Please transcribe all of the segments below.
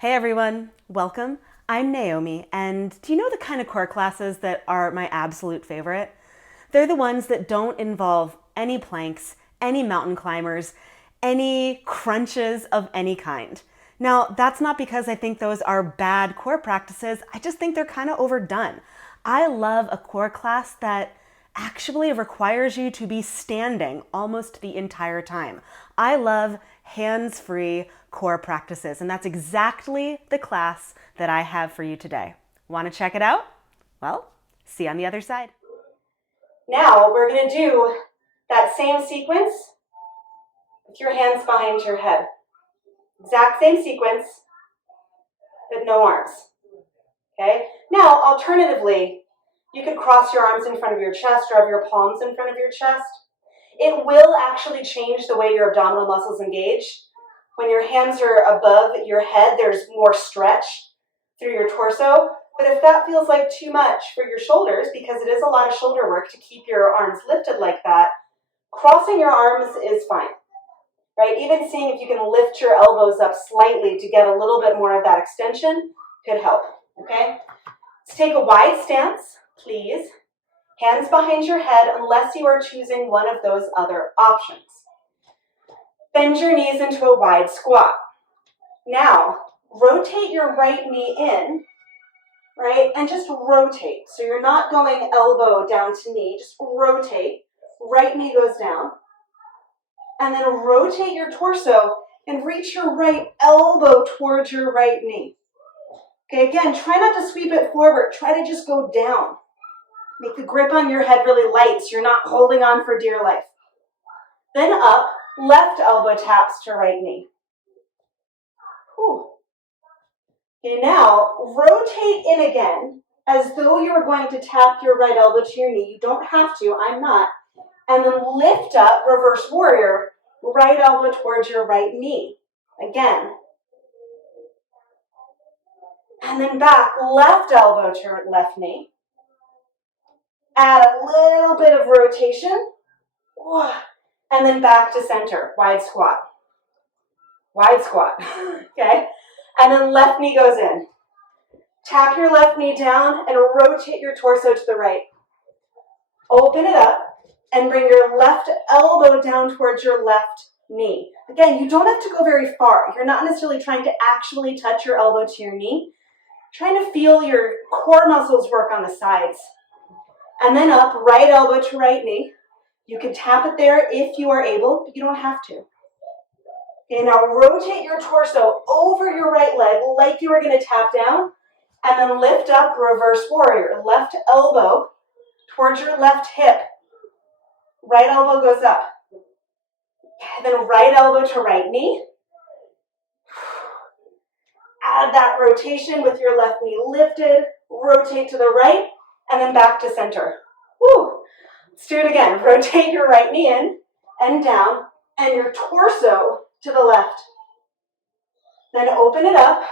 Hey everyone, welcome. I'm Naomi, and do you know the kind of core classes that are my absolute favorite? They're the ones that don't involve any planks, any mountain climbers, any crunches of any kind. Now, that's not because I think those are bad core practices, I just think they're kind of overdone. I love a core class that actually requires you to be standing almost the entire time. I love hands-free core practices, and that's exactly the class that I have for you today. Want to check it out? Well, see you on the other side. Now we're going to do that same sequence with your hands behind your head. Exact same sequence, but no arms. Okay? Now, alternatively, you could cross your arms in front of your chest or have your palms in front of your chest. It will actually change the way your abdominal muscles engage. When your hands are above your head, there's more stretch through your torso. But if that feels like too much for your shoulders, because it is a lot of shoulder work to keep your arms lifted like that, crossing your arms is fine. Right? Even seeing if you can lift your elbows up slightly to get a little bit more of that extension could help. Okay? Let's take a wide stance, please. Hands behind your head unless you are choosing one of those other options. Bend your knees into a wide squat. Now, rotate your right knee in, right? And just rotate. So you're not going elbow down to knee, just rotate. Right knee goes down. And then rotate your torso and reach your right elbow towards your right knee. Okay, again, try not to sweep it forward. Try to just go down. Make the grip on your head really light so you're not holding on for dear life. Then up, left elbow taps to right knee. Whew. Okay, now rotate in again as though you were going to tap your right elbow to your knee. You don't have to, I'm not. And then lift up, reverse warrior, right elbow towards your right knee. Again. And then back, left elbow to your left knee. Add a little bit of rotation. And then back to center, wide squat. Wide squat, okay? And then left knee goes in. Tap your left knee down and rotate your torso to the right. Open it up and bring your left elbow down towards your left knee. Again, you don't have to go very far. You're not necessarily trying to actually touch your elbow to your knee. You're trying to feel your core muscles work on the sides. And then up, right elbow to right knee. You can tap it there if you are able, but you don't have to. Okay, now rotate your torso over your right leg like you were going to tap down, and then lift up, reverse warrior. Left elbow towards your left hip. Right elbow goes up. And then right elbow to right knee. Add that rotation with your left knee lifted. Rotate to the right. And then back to center. Woo! Let's do it again. Rotate your right knee in and down, and your torso to the left. Then open it up.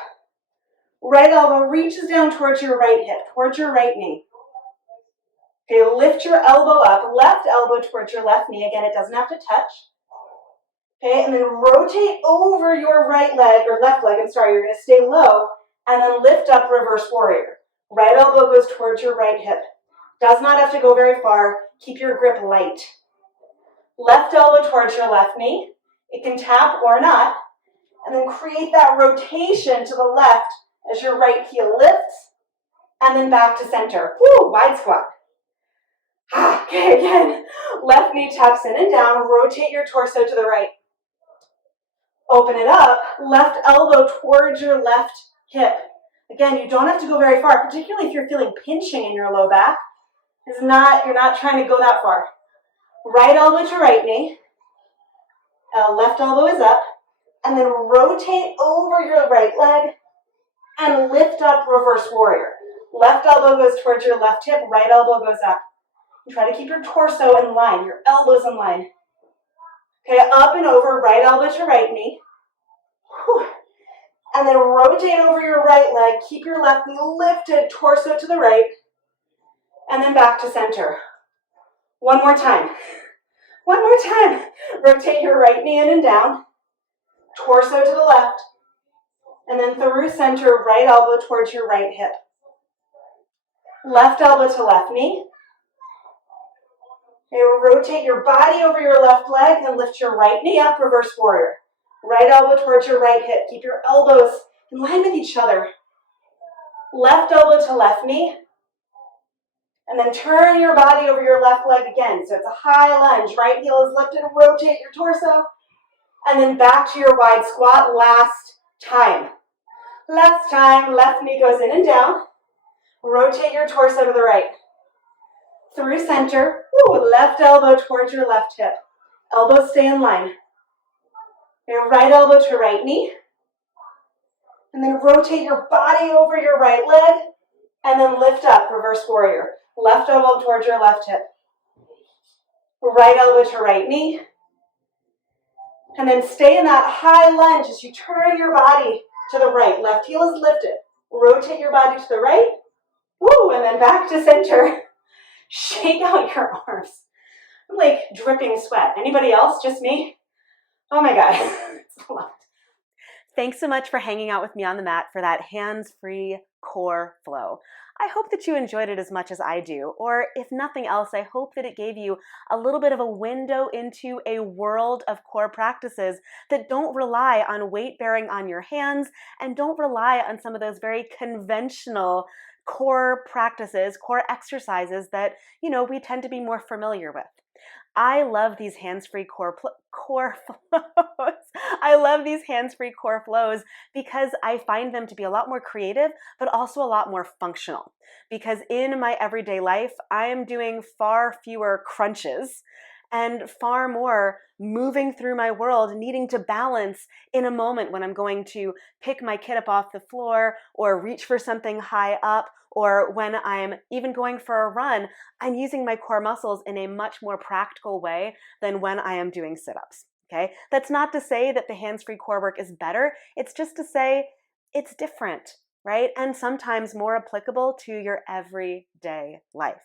Right elbow reaches down towards your right hip, towards your right knee. Okay, lift your elbow up, left elbow towards your left knee. Again, it doesn't have to touch. Okay, and then rotate over your right leg, or left leg, I'm sorry, you're going to stay low, and then lift up, reverse warrior. Right elbow goes towards your right hip. Does not have to go very far. Keep your grip light. Left elbow towards your left knee. It can tap or not. And then create that rotation to the left as your right heel lifts. And then back to center. Woo, wide squat. Okay, again. Left knee taps in and down. Rotate your torso to the right. Open it up. Left elbow towards your left hip. Again, you don't have to go very far, particularly if you're feeling pinching in your low back. You're not trying to go that far. Right elbow to right knee. Left elbow is up. And then rotate over your right leg and lift up, reverse warrior. Left elbow goes towards your left hip. Right elbow goes up. And try to keep your torso in line, your elbows in line. Okay, up and over, right elbow to right knee. Whew. And then rotate over your right leg. Keep your left knee lifted, torso to the right. And then back to center. One more time. One more time. Rotate your right knee in and down. Torso to the left. And then through center, right elbow towards your right hip. Left elbow to left knee. You rotate your body over your left leg and lift your right knee up, reverse warrior. Right elbow towards your right hip. Keep your elbows in line with each other. Left elbow to left knee. And then turn your body over your left leg again. So it's a high lunge. Right heel is lifted. Rotate your torso. And then back to your wide squat. Last time. Last time. Left knee goes in and down. Rotate your torso to the right. Through center. Ooh, left elbow towards your left hip. Elbows stay in line. Your right elbow to right knee. And then rotate your body over your right leg. And then lift up, reverse warrior. Left elbow towards your left hip. Right elbow to right knee. And then stay in that high lunge as you turn your body to the right. Left heel is lifted. Rotate your body to the right. Woo, and then back to center. Shake out your arms. I'm like dripping sweat. Anybody else? Just me? Oh my God. It's a lot. Thanks so much for hanging out with me on the mat for that hands-free core flow. I hope that you enjoyed it as much as I do, or if nothing else, I hope that it gave you a little bit of a window into a world of core practices that don't rely on weight bearing on your hands and don't rely on some of those very conventional core practices, core exercises that, we tend to be more familiar with. I love these hands-free core flows. I love these hands-free core flows because I find them to be a lot more creative, but also a lot more functional. Because in my everyday life, I am doing far fewer crunches and far more moving through my world, needing to balance in a moment when I'm going to pick my kid up off the floor or reach for something high up, or when I'm even going for a run. I'm using my core muscles in a much more practical way than when I am doing sit-ups, okay? That's not to say that the hands-free core work is better. It's just to say it's different, right? And sometimes more applicable to your everyday life.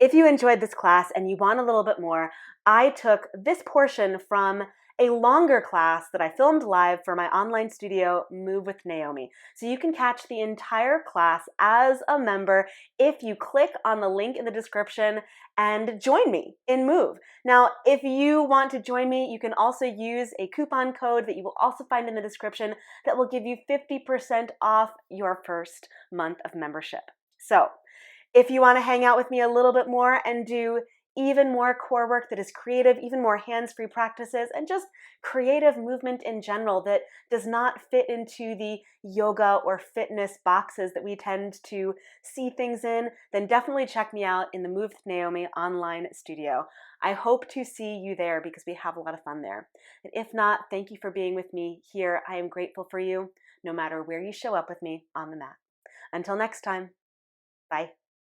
If you enjoyed this class and you want a little bit more, I took this portion from a longer class that I filmed live for my online studio, Move with Naomi. So you can catch the entire class as a member if you click on the link in the description and join me in Move. Now, if you want to join me, you can also use a coupon code that you will also find in the description that will give you 50% off your first month of membership. So, if you want to hang out with me a little bit more and do even more core work that is creative, even more hands-free practices, and just creative movement in general that does not fit into the yoga or fitness boxes that we tend to see things in, then definitely check me out in the Move with Naomi online studio. I hope to see you there because we have a lot of fun there. And if not, thank you for being with me here. I am grateful for you, no matter where you show up with me on the mat. Until next time, bye.